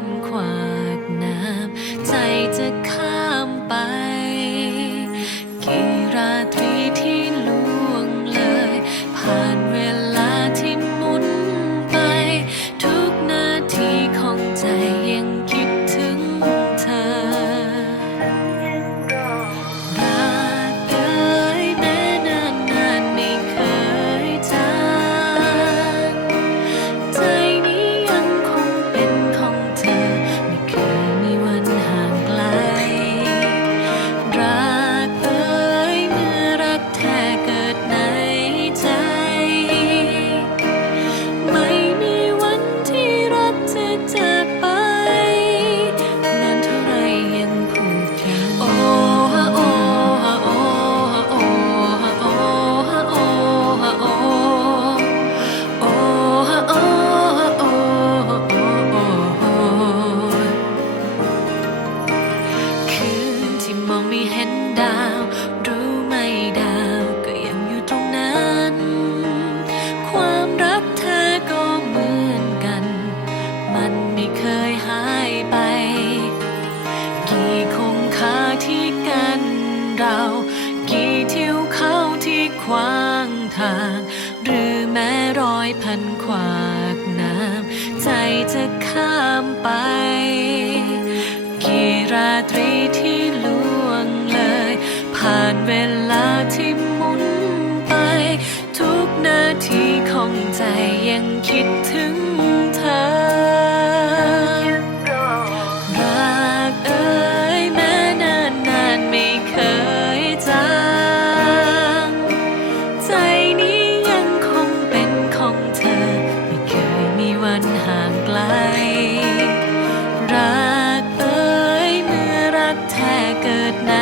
นขวาาง หรือแม้ร้อยพันขวากน้ำใจจะข้ามไป กี่ราตรีที่ล่วงเลย ผ่านเวลาที่หมุนไป ทุกนาทีของใจยังคิดถึง แท้เกิดใน